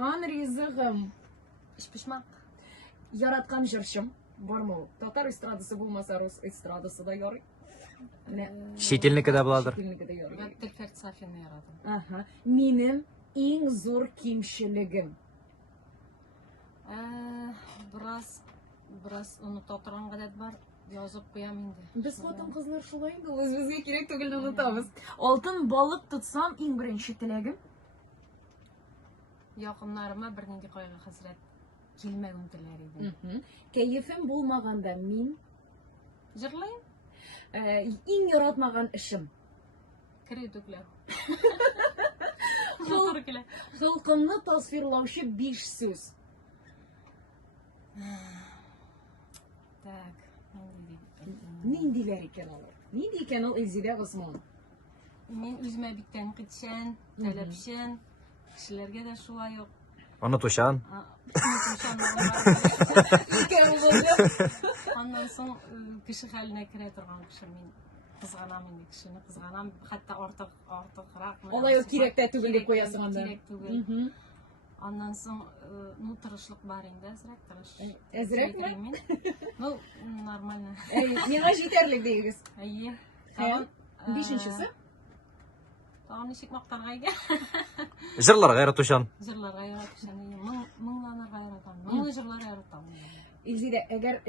Ан ризығым. İşpişmak. Яраткан жыршым. Бар ма? Татар эстрадасы булмаса, рус эстрадасы да ярый. Шетелники де буладыр. Шетелники де ярый. Ben Dilfer Safiye'ni yaradım. Ага. Минем иң зур кимчилигим. Biraz unuta oturan kadar var. Yazıp koyam indi. Без хатын кызлар шулай инде, ул безгә кирәк түгел унутабыз. Алтын балык тотсам, иң беренче теләгем. Yakınlarıma bir nindi kaygı hasret kilmegim diler idim. Кәефем булмаганда мин Jırlayın. иң яратмаган эшем. Kiri dökler. Motor kile. Халкымны тасвирлаучы 5 сүз. Так. Ниндиләр икән алар? Нинди икән ул Эльзидә Госман? Men üzme bitten gitşen, talepşen. Kişilerge de şulay yok. Unutuşan. Ondan soň kişi haline kire turgan kişi men kızganam indi kişini kızganam hatta ortakrak. Olay o kирәк тә түгел дип куясың анда. Kирәк түгел. Ondan soň tırışlık бар инде, әзрәк тырыш. Әзрәкме? Ну, нормально. Миңа җитәрлек дигез. Әйе. Һәм 5-нчесе? Тагын ничек мактарга икән? Жырларга яратушан. Җырларга яратышан, моңланырга яратам. Моңлы җырлар яратам. Эльзидә, әгәр